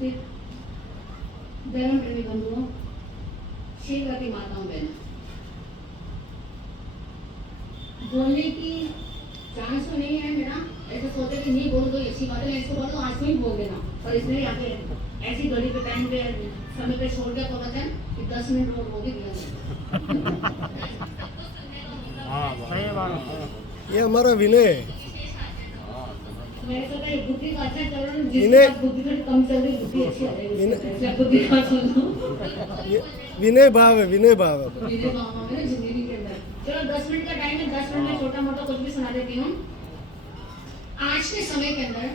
उपस्थित धर्म प्रेमी बंधुओं, शीलवती माताओं बहनों, बोलने की चांस तो नहीं है मेरा, ऐसे सोचे कि नहीं बोल दो ऐसी बात है, ऐसे बोलो आज नहीं बोल देना, पर इसने आके ऐसी घड़ी पे टाइम पे समय पे छोड़ दिया प्रवचन कि 10 मिनट और बोल दिया। ये हमारा विनय है। मैंने सोचा बुद्धि का अच्छा चल रहा है, जिसकी बुद्धि थोड़ी कम चल रही बुद्धि अच्छी आ रही है, बुद्धि का सुन लो। विनय भाव है, विनय भाव है। विनय भाव है जिंदगी के अंदर। चलो 10 मिनट का टाइम है, 10 मिनट में छोटा मोटा कुछ भी सुना देती हूँ। आज के समय के अंदर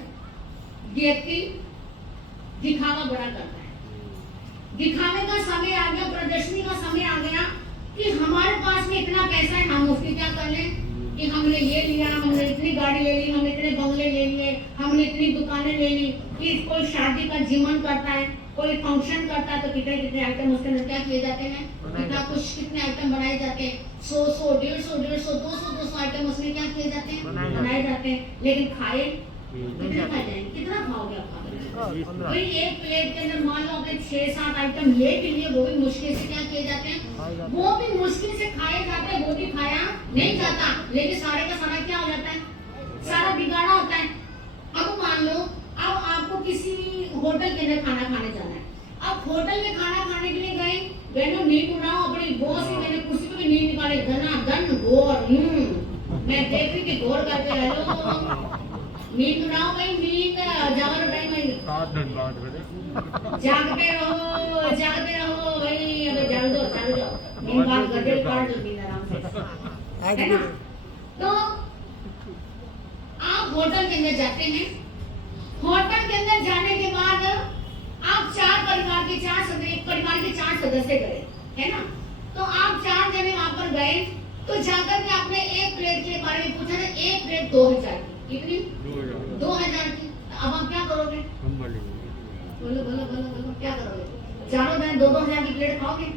व्यक्ति दिखावा बड़ा करता है, दिखावे का समय आ गया, प्रदर्शनी का समय आ गया कि हमारे पास में इतना पैसा है, हम उसकी क्या कर लें कि हमने ये लिया, हमने इतनी गाड़ी ले ली, हमने इतने बंगले ले लिए, हमने इतनी दुकानें ले ली। कि कोई शादी का जीवन करता है, कोई फंक्शन करता है तो कितने कितने आइटम उसके अंदर क्या किए जाते हैं, कितना कुछ कितने आइटम बनाए जाते हैं, 100 150 200 आइटम उसमें क्या किए जाते हैं, बनाए जाते हैं। लेकिन खाए कितने खा जाएंगे, कितना खाओगे आप? भाई एक प्लेट के अंदर मान लो आपने 6-7 आइटम ले के लिए, वो भी मुश्किल से क्या किए जाते हैं, वो भी मुश्किल से खाए जाते हैं, वो भी खाया नहीं जाता। लेकिन सारे का सारा क्या हो जाता है, सारा बिगाड़ा होता है। अब मान लो अब आपको किसी होटल के अंदर खाना खाने जाना है, अब होटल में खाना खाने के लिए गए, बहनों नींद उड़ाओ, अपनी बॉस ही मैंने कुर्सी पे भी नींद निकाली, धन गोर मैं देख रही थी गोर करके हेलो नींद उड़ाओ भाई, नींद जागो टाइम है, जागते रहो भाई, अबे जाग दो नींद बात गड्ढे काट दो नींद आराम से, है ना। तो आप होटल के अंदर जाते हैं, होटल के अंदर जाने के बाद आप एक परिवार के 4 सदस्य गए, है ना। तो आप 4 जने वहां पर गए, तो जाकर के आपने एक प्लेट के बारे में पूछा ना, एक प्लेट 2000 की, कितनी 2000 की। अब आप क्या करोगे, बोलो क्या करोगे? चारों जन 2-2 हजार की प्लेट खाओगे?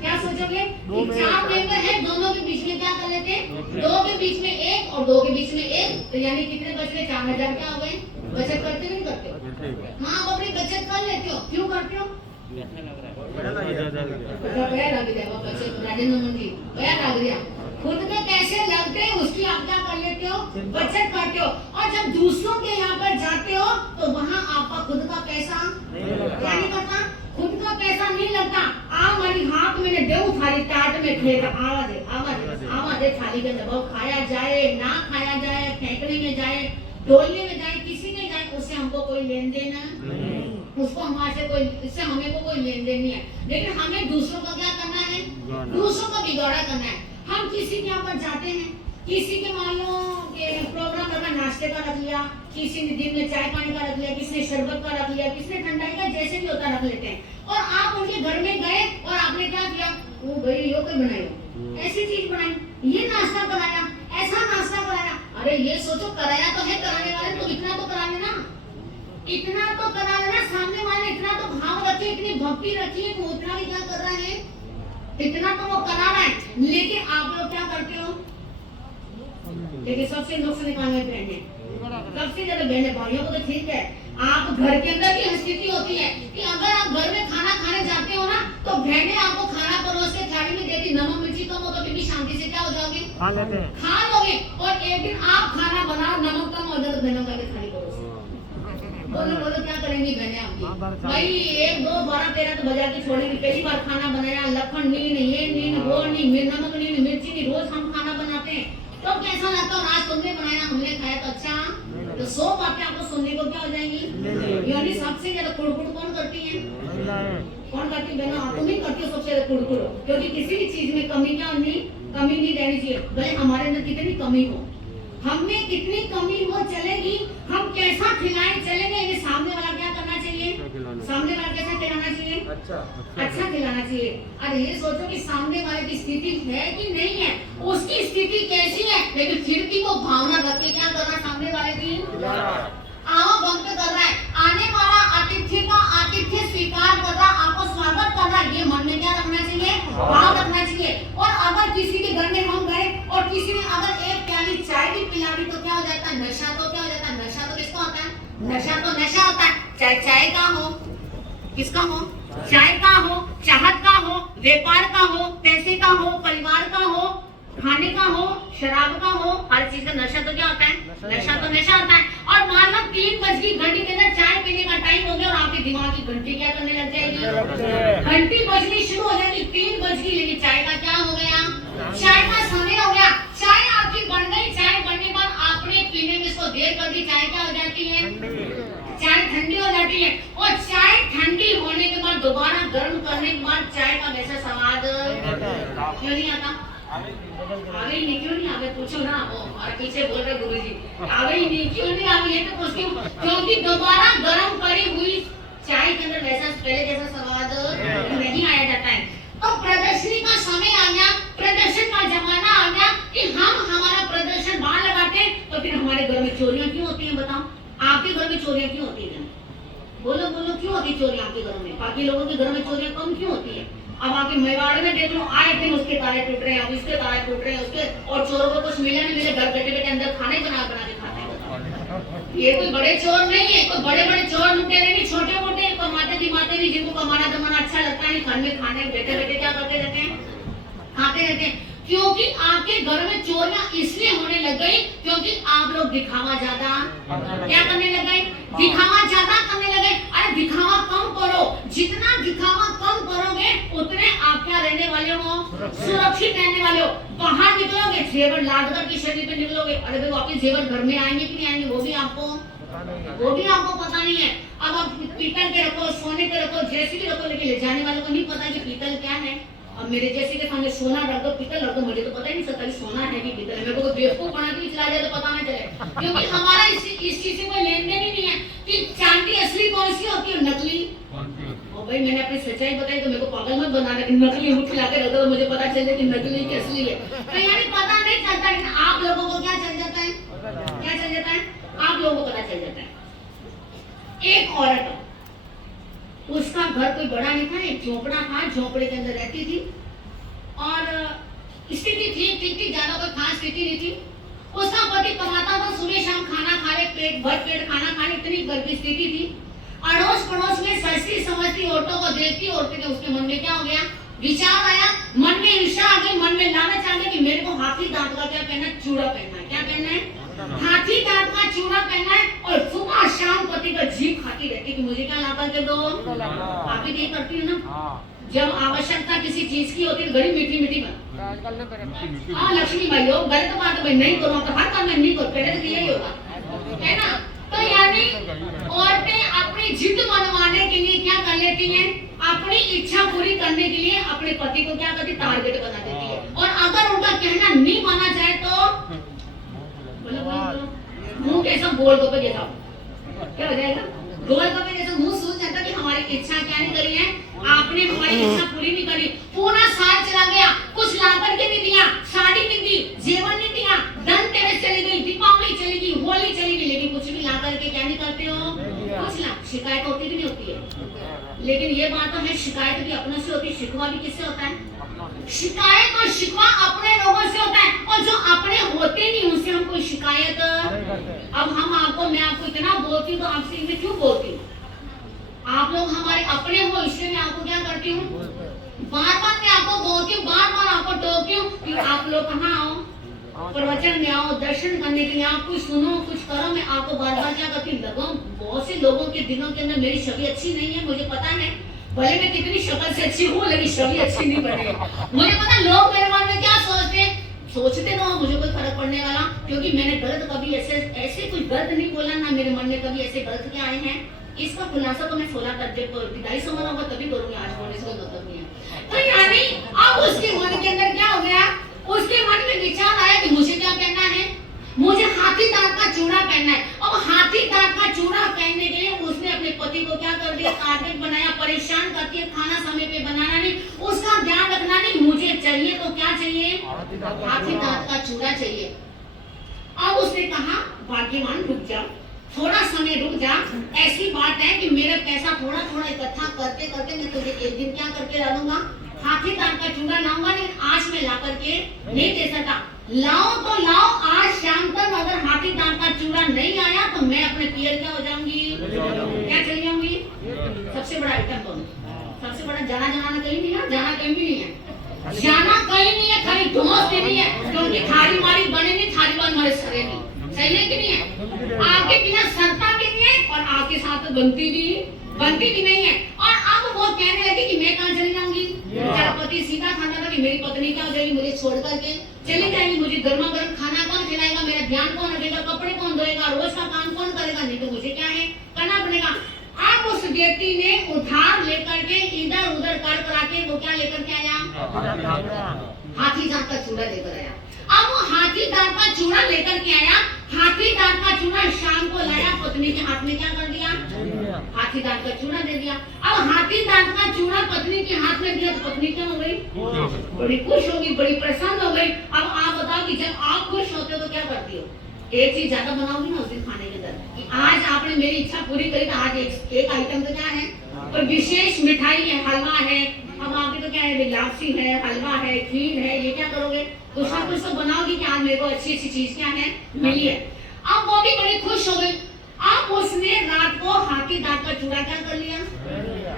क्या सोचोगे कि 4 मेंबर है, दोनों के बीच में क्या कर लेते हैं, 2 के बीच में 1 और 2 के बीच में 1, तो यानी कितने बच गए, 4000 क्या हो गए। बचत करते हो नहीं करते हो? हाँ, आप अपनी बचत कर लेते हो, क्यों करते हो? खुद के पैसे लगते हैं उसकी आप क्या कर लेते हो, बचत करते हो। और जब दूसरों के यहाँ पर जाते हो तो वहाँ आपका खुद का पैसा क्या नहीं करता, खुद का पैसा नहीं लगता। हमारी हाथ में दे थाली टाट में खेल आवाज थाली के अंदर खाया जाए ना खाया जाए, फेंकने में जाए, डोलने में जाए, किसी में जाए, उससे हमको कोई लेन देन नहीं, उसको हमारे कोई, इससे हमें को कोई लेन देन नहीं है। लेकिन हमें दूसरों का क्या करना है, दूसरों का बिगाड़ा करना है। हम किसी के यहाँ पर जाते हैं, किसी के मान लो प्रोग्राम रखा, नाश्ते का रख लिया, किसी ने दिन में चाय पानी का रख लिया, किसी ने शरबत का रख लिया, किसी ने ठंडाई का, जैसे भी होता रख लेते हैं। और आप उनके घर में गए और आपने क्या किया, वो भाई यो कोई बनाई, ऐसी चीज बनाई, ये नाश्ता कराया, ऐसा नाश्ता कराया। अरे ये सोचो कराया तो है, कराने वाले तो इतना तो करा लेना, इतना तो करा लेना, सामने वाले इतना तो भाव रखिए, इतनी भक्ति रखिए, वो उतना भी क्या कर रहा है, इतना तो वो करा रहा है। लेकिन आप लोग क्या करते हो, देखिए सबसे नुक्स निकालने बहने, सबसे ज्यादा बहने, भाइयों को तो ठीक है, आप घर के अंदर की स्थिति होती है कि अगर आप घर में खाना खाने जाते हो ना, तो बहने आपको खाना परोस के थाली में देती, नमक मिर्ची कम हो तो भी शांति से क्या हो जाओगे, खा लोगे। और एक दिन आप खाना बनाओ, नमक कम हो जाए तो बहनों का थाली परोस, बोलो क्या करेंगी बहने आपकी, भाई 1 2 12 13 तो बजा के छोड़ेंगे। पहली बार खाना बनाया, लखन नीन, ये नीन, वो नहीं, नमक नीन, मिर्ची नहीं, रोज हम खाना बनाते हैं तो कैसा लगता है, आज तुमने बनाया हमने खाया तो अच्छा, तो 100 बातें आपको सुनने को क्या हो जाएंगी। यानी सबसे ज्यादा कुड़कुड़ कौन करती है, कौन करती है बहनों, तुम ही करती हो सबसे ज्यादा कुड़कुड़, क्योंकि किसी भी चीज में कमी नहीं रहनी चाहिए, भले हमारे अंदर कितनी कमी हो, हमें कितनी कमी हो चलेगी, हम कैसा खिलाएं चलेंगे, ये सामने वाला क्या करना चाहिए, सामने वाला कैसा खिलाना चाहिए, अच्छा खिलाना चाहिए। अरे ये सोचो कि सामने वाले की स्थिति है कि नहीं है, उसकी स्थिति कैसी है, लेकिन फिर भी वो भावना रख के क्या कर रहा है, सामने वाले की आवभक्त कर रहा है, आने वाला अतिथि का आतिथ्य स्वीकार कर रहा, आपको स्वागत कर रहा, ये मन में क्या रखना चाहिए, भाव रखना चाहिए। और अगर किसी के घर में हम गए और किसी ने अगर एक प्याली चाय भी पिला दी तो क्या हो जाता है, नशा तो क्या हो जाता है, नशा तो किसको होता है, नशा तो नशा होता है, चाहे चाय का हो, किसका हो, चाय का हो, चाहत का हो, व्यापार का हो, पैसे का हो, परिवार का हो, खाने का हो, शराब का हो, हर चीज का नशा तो क्या होता है, नशा तो नशा होता है। और मान लो 3 बज की घंटी के अंदर चाय पीने का टाइम हो गया और आपके दिमाग की घंटी क्या करने लग जाएगी, घंटी बजनी शुरू हो जाएगी, 3 बज गई, लेकिन चाय का क्या हो गया, चाय का समय हो गया, चाय आपकी बन गई, चाय बनने के बाद आपने पीने में इसको देर कर दी, चाय क्या हो जाती है, चाय ठंडी हो जाती है। और चाय ठंडी होने के बाद दोबारा गर्म करने के बाद चाय का वैसा स्वाद क्यों नहीं आता, आगे ही नहीं, क्यों नहीं आगे, पूछो ना, वो हमारे पीछे बोल रहे गुरुजी, आगे ही नहीं, क्यों नहीं आगे, ये तो पूछती हूँ, क्योंकि दोबारा गर्म करी हुई चाय के अंदर वैसा पहले जैसा स्वाद नहीं आया जाता है। तो प्रदर्शनी का समय आ गया, प्रदर्शन का जमाना आ गया कि हम हमारा प्रदर्शन बाहर लगाते, तो फिर हमारे घर में चोरियां क्यों होती हैं, बताओ, आपके घर में चोरियां क्यों होती है, बोलो बोलो, क्यों होती चोरियां आपके घरों में, बाकी लोगों के घर में चोरियां कम क्यों होती है। अब आके मेवाड़ में देख लो, आए दिन उसके ताले टूट रहे हैं, अब इसके ताले टूट रहे हैं, उसके, और चोरों को कुछ मिला नहीं मिले, घर बैठे बैठे अंदर खाने बना बना के खाते हैं। ये कोई बड़े चोर नहीं है, कोई बड़े बड़े चोर लुटेरे नहीं, छोटे मोटे कमाते दिमाते नहीं, जिनको कमाना दमाना अच्छा लगता है, घर में खाने बैठे बैठे क्या करते रहते हैं, खाते रहते हैं। क्योंकि आपके घर में चोरियां इसलिए होने लग गई क्योंकि आप लोग दिखावा ज्यादा क्या करने लग गए, दिखावा ज्यादा करने लगे। अरे दिखावा कम करो, जितना दिखावा कम करोगे उतने आप क्या रहने वाले हो, सुरक्षित रहने वाले हो। बाहर निकलोगे जेवर लाद कर की शरीर पे निकलोगे, अरे भाई वापिस जेवर घर में आएंगे कि नहीं आएंगे वो भी आपको पता नहीं है। अब आप पीतल के रखो, सोने के रखो, जैसे भी रखो, लेकिन ले जाने वाले को नहीं पता कि पीतल क्या है। अब मेरे जैसे के सामने सोना रख दो, पीतल रख दो, मुझे तो पता ही नहीं सकता कि सोना है कि पीतल है। मेरे को बेवकूफ बना के चला जाए तो पता ना चले, क्योंकि हमारा इस चीज से कोई लेन देन ही नहीं है कि चांदी असली कौन सी होती है, नकली। और भाई मैंने अपनी सच्चाई बताई तो मेरे को पागल मत बनाना कि नकली मुठ खिला के रख दो तो मुझे पता चल जाए कि नकली की असली है। तो यानी पता नहीं चलता, लेकिन आप लोगों को क्या चल जाता है, क्या चल जाता है, आप लोगों को पता चल जाता है। एक औरत, उसका घर कोई बड़ा नहीं था, एक झोपड़ा था, झोपड़े के अंदर रहती थी और स्थिति ठीक थी, ज्यादा कोई खास स्थिति नहीं थी। उसका पति कमाता था, सुबह शाम खाना खा ले, पेट भर पेट खाना खा ले, इतनी घर की स्थिति थी। अड़ोस पड़ोस में सस्ती समझती औरतों को देखती, औरतें के उसके मन में क्या हो गया, विचार आया, मन में ईर्ष्या आ गई, मन में लालच आ गया कि मेरे को हाथी दांत का क्या पहनना है, चूड़ा पहनना है। क्या पहनना है, हाथी दांत का चूड़ा पहनना है। और सुबह शाम पति का जीभ खाती रहती कि मुझे क्या ला करके दो। आप भी यही करती हो ना, जब आवश्यकता किसी चीज की होती है बड़ी मीठी मीठी बात, हाँ लक्ष्मी भाई हो, गलत बात है भाई, नहीं करो तो हर काम में नहीं करो, पहले तो यही होगा, है ना। तो यानी औरतें अपनी जिद मनवाने के लिए क्या कर लेती हैं, अपनी इच्छा पूरी करने के लिए अपने पति को क्या करती, टारगेट बना देती है। और अगर उनका कहना नहीं माना जाए तो मुंह कैसा गोलगप्पे जैसा क्या हो जाएगा, गोलगप्पे जैसा मुंह सूझ जाता कि हमारी इच्छा क्या नहीं करी है, आपने हमारी इच्छा पूरी नहीं करी। पूरा साल चला गया, कुछ लाकर के नहीं दिया, साड़ी नहीं दी, जेवर नहीं दिया, धनतेरस चली गई, दीपावली चली गई, होली चली गई, लेकिन कुछ भी लाकर के क्या नहीं करते हो, कुछ ना। शिकायत होती भी नहीं होती है, लेकिन ये बात तो है, शिकायत भी अपनों से होती है, शिकवा भी किससे होता है, शिकायत और शिकवा अपने लोगों से होता है। और जो अपने होते नहीं उनसे हम कोई शिकायत, अब हम आपको, मैं आपको इतना बोलती हूँ तो आपसे मैं क्यों बोलती हूँ, आप लोग हमारे अपने हो, इसलिए मैं आपको क्या करती हूँ, बार बार मैं आपको बोलती हूँ, बार बार आपको टोकती हूँ कि आप लोग कहाँ आओ, प्रवचन में आओ, दर्शन करने के लिए, आप कुछ सुनो कुछ करो। मैं आपको बार बार क्या करती हूँ, बहुत से लोगों के दिलों के अंदर मेरी छवि अच्छी नहीं है, मुझे पता है, भले मैं कितनी शक्ल से अच्छी हूँ लेकिन छवि अच्छी नहीं बनी। मुझे पता लोग मेरे मन में क्या सोचते ना, मुझे कोई फर्क पड़ने वाला, क्योंकि मैंने गलत कभी ऐसे कुछ गलत नहीं बोला ना, मेरे मन में कभी ऐसे गलत क्या आए हैं। इसका खुलासा तो मैं 16 तारीख को विदाई समारोह होगा तभी करूंगी, आज बोलने से मतलब नहीं है। तो यानी अब उसके मन के अंदर क्या हो गया, उसके मन में विचार आया कि मुझे क्या पहनना है, मुझे हाथी दांत का चूड़ा पहनना है। अब हाथी दांत का चूड़ा पहनने के लिए उसने अपने पति को क्या कर दिया, टारगेट बनाया, परेशान करती है, खाना समय पे बनाना नहीं, उसका ध्यान रखना नहीं, मुझे चाहिए तो क्या चाहिए, हाथी दांत का चूड़ा चाहिए। अब उसने कहा भाग्यवान रुक जा, थोड़ा समय रुक जा, ऐसी बात है कि मेरा पैसा थोड़ा थोड़ा इकट्ठा करते करते मैं तुझे एक दिन क्या करके ला दूंगा, हाथी दांत का चूड़ा लाऊंगा, लेकिन आज मैं ला करके नहीं दे सकता। लाओ तो लाओ, आज शाम तक अगर हाथी दांत का चूड़ा नहीं आया तो मैं अपने पियर क्या हो जाऊंगी, क्या चली जाऊंगी। सबसे सबसे बड़ा आइटम कौन है? सबसे बड़ा जाना कहीं नहीं है, जाना कहीं भी नहीं है, जाना कहीं नहीं है, खाली दोस्त नहीं है, क्योंकि थारी मारी बने नहीं, थारी बार मारे सरे नहीं। सही है कि नहीं है? आपके बिना सरता भी नहीं है और आपके साथ बनती भी नहीं है। और अब वो कहने लगी कि मैं कहाँ चली जाऊंगी? मेरा पति सीधा खाता था कि मेरी पत्नी क्या हो जाएगी, मुझे छोड़ करके चली जाएगी, मुझे गर्मा गर्म खाना कौन खिलाएगा, मेरा ध्यान कौन रखेगा, कपड़े कौन धोएगा, रोज का काम कौन करेगा, नहीं तो मुझे क्या है करना पड़ेगा। अब उस व्यक्ति ने उधार लेकर के इधर उधर कर करा के वो क्या लेकर के आया? हाथी दांत का चूड़ा लेकर आया। अब वो हाथी दांत का चूड़ा लेकर के आया, हाथी दांत का चूड़ा शाम को लाया, पत्नी के हाथ में क्या कर दिया? हाथी दांत का चूड़ा दे दिया। अब हाथी दांत का चूड़ा पत्नी के हाथ में दिया तो पत्नी क्या हो गई? बड़ी खुश होगी, बड़ी प्रसन्न हो गई। अब आप बताओ कि जब आप खुश होते हो तो क्या करती हो? एक चीज ज्यादा बनाओगी ना उस दिन खाने के अंदर कि आज आपने मेरी इच्छा पूरी करी, तो आज एक आइटम तो क्या है? तो विशेष मिठाई है, हलवा है। अब आपके तो क्या है, लापसी है, हलवा है, खीर है, ये क्या करोगे? कुछ ना कुछ तो बनाओगी कि आज मेरे को अच्छी चीज क्या है मिली है। अब वो भी बड़ी खुश हो गई। अब उसने रात को हाथी दांत का चूड़ा क्या कर लिया?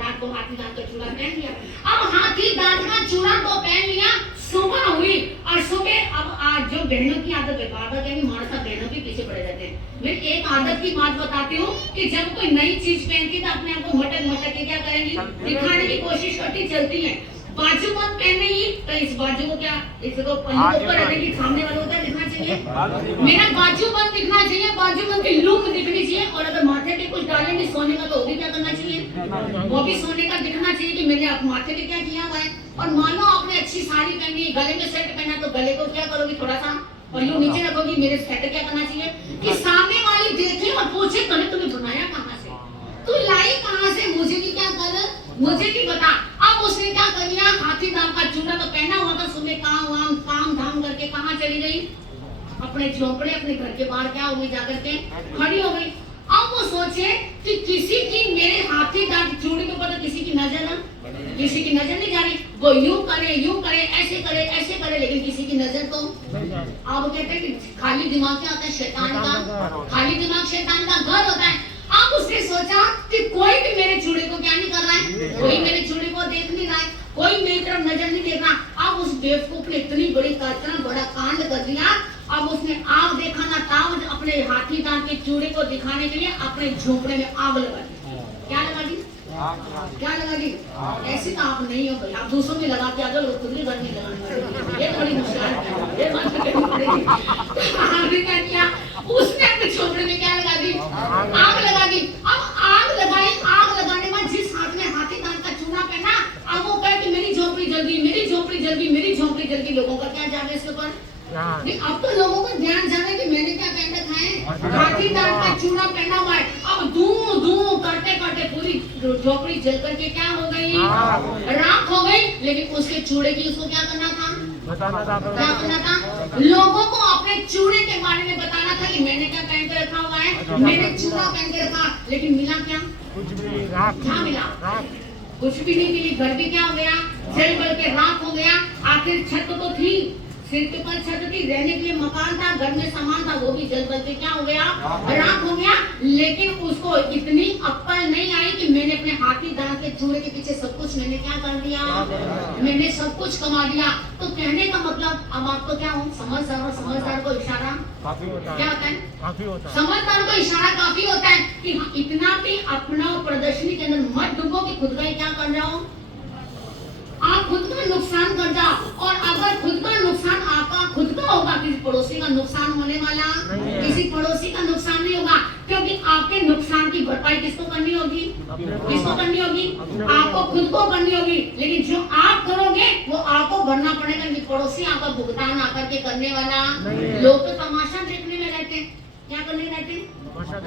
रात को हाथी दांत का चूड़ा पहन लिया। अब हाथी दांत का चूड़ा तो पहन लिया, सुबह हुई और सुबह अब आज जो बहनों की आदत है, आदत है कि मानसा बहनों के पीछे पड़े रहते हैं। मैं एक आदत की बात बताती हूँ कि जब कोई नई चीज पहनती है तो अपने आप को मटक के क्या करेंगी? दिखाने की कोशिश करती चलती है। बाजूबंद पहने ही तो इस बाजू को क्या, इसको पन्नी के ऊपर रखेगी, सामने वालों को दिखना चाहिए, मेरा बाजूबंद दिखना चाहिए, बाजूबंद की लूम दिखनी चाहिए। और अगर माथे पे कुछ डालेंगे सोने का तो वो भी क्या करना चाहिए? वो भी सोने का दिखना चाहिए कि मैंने माथे पे क्या किया हुआ है। और मानो आपने अच्छी साड़ी पहनी, गले में सेट पहना तो गले को क्या करोगी? थोड़ा सा और यूं नीचे रखोगी। मेरे सेट क्या करना चाहिए कि सामने वाली देखे और पूछे तूने बनाया कहाँ से, तू लाई कहाँ से, मुझे भी क्या कर, मुझे भी बता। अब उसने क्या कर लिया? हाथी दांत का चूड़ा तो पहना हुआ था, सुबह काम धाम करके कहाँ चली गई? अपने झोंपड़े, अपने घर के बाहर क्या हो गई? जाकर के खड़ी हो गई। अब वो सोचे कि किसी की मेरे हाथी दांत चूड़ी के ऊपर तो किसी की नजर नहीं जा रही। वो यूं करे, ऐसे करे, लेकिन किसी की नजर तो। अब कहते हैं कि खाली दिमाग क्या होता है? शैतान का। खाली दिमाग शैतान का घर होता है। अब उसने सोचा कि कोई भी मेरे चूड़े को क्या नहीं कर रहा है, कोई मेरे चूड़े को देख नहीं रहा है, कोई मेरी तरफ नजर नहीं देख रहा। अब उस बेवकूफ ने इतनी बड़ा कांड कर दिया। अब उसने आग देखा ना ताव, अपने हाथी दांत के चूड़े को दिखाने के लिए अपने झोपड़े में आग लगा दी। क्या लगा दी? ऐसी तो आप नहीं हो भाई, आप दूसरों में लगा के आ जाओ, खुद ही घर में लगाने, ये बड़ी मुश्किल है, ये बात करनी पड़ेगी। आपने क्या किया? उसने अपने झोपड़े में क्या लगा दी? आग लगा दी। अब आग लगाने में जिस हाथ में हाथी दांत का चूड़ा पहना, अब वो कहे कि मेरी झोपड़ी जल गई, लोगों का क्या जावे इसके ऊपर? अब तो लोगों को ध्यान जाने कि मैंने क्या पहन रखा है, हाथी दांत का चूड़ा पहना हुआ है। अब धू करते पूरी झोपड़ी जल करके क्या हो गई? राख हो गई। लेकिन उसके चूड़े की उसको क्या करना था? क्या करना था? लोगों को अपने चूड़े के बारे में बताना था कि मैंने क्या पहन के रखा हुआ है, मैंने चूड़ा पहन के रखा। लेकिन मिला क्या? क्या मिला? कुछ भी नहीं मिली। घर भी क्या हो गया? जल बल के राख हो गया। आखिर छत तो थी, सिर के ऊपर छत थी, रहने के लिए मकान था, घर में सामान था, वो भी जल बल के क्या हो गया? राख हो गया। लेकिन उसको इतनी अक्ल नहीं आई कि मैंने अपने हाथी दांत के चूड़े के पीछे सब कुछ मैंने क्या कर दिया? मैंने सब कुछ कमा लिया। तो कहने का मतलब अब आपको क्या हो? समझदार को इशारा क्या होता है? समझदार को इशारा काफी होता है कि हाँ, इतना भी अपना प्रदर्शनी के अंदर मत डूबो कि खुद का ही क्या कर रहे हो, आप खुद का नुकसान कर जाओ। और अगर खुद का नुकसान आपका खुद का होगा, किसी पड़ोसी का नुकसान होने वाला, किसी पड़ोसी का नुकसान नहीं होगा। क्योंकि आपके नुकसान की भरपाई किसको करनी होगी? किसको करनी होगी? आपको खुद को करनी होगी। लेकिन जो आप करोगे वो आपको भरना पड़ेगा, कि पड़ोसी आपका भुगतान आकर के करने वाला। लोग तो तमाशा देखने में रहते हैं। क्या करने रहते हैं?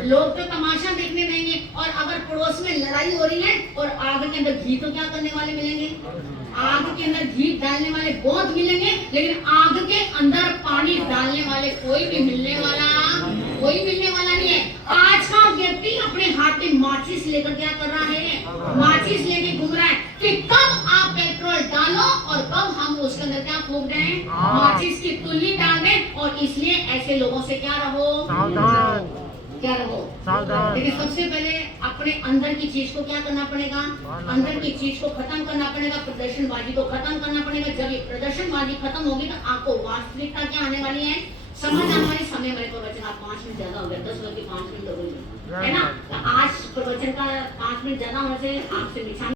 लोग तो तमाशा देखने नहीं है। और अगर पड़ोस में लड़ाई हो रही है और आग के अंदर घी तो क्या करने वाले मिलेंगे? आग के अंदर घी डालने वाले बहुत मिलेंगे, लेकिन आग के अंदर पानी डालने वाले कोई मिलने वाला नहीं है। आज का व्यक्ति अपने हाथ में माचिस लेकर क्या कर रहा है? माचिस लेके घूम रहा है कि कब आप पेट्रोल डालो और कब हम उसके अंदर क्या फूंक दें? माचिस की तुल्ली डाल दें। और इसलिए ऐसे लोगों से क्या रहो? क्या रहो सावधान। लेकिन सबसे पहले अपने अंदर की चीज को क्या करना पड़ेगा, अंदर की चीज को खत्म करना पड़ेगा, प्रदर्शनबाजी को खत्म करना पड़ेगा। जब ये प्रदर्शनबाजी खत्म होगी तो आपको वास्तविकता क्या आने वाली है, समझ आने वाली। समय मेरे प्रवचन आप 5 मिनट ज्यादा हो गया, 10 बजे 5 मिनट हो गए, है ना। तो आज प्रवचन का 5 मिनट ज्यादा होने से आपसे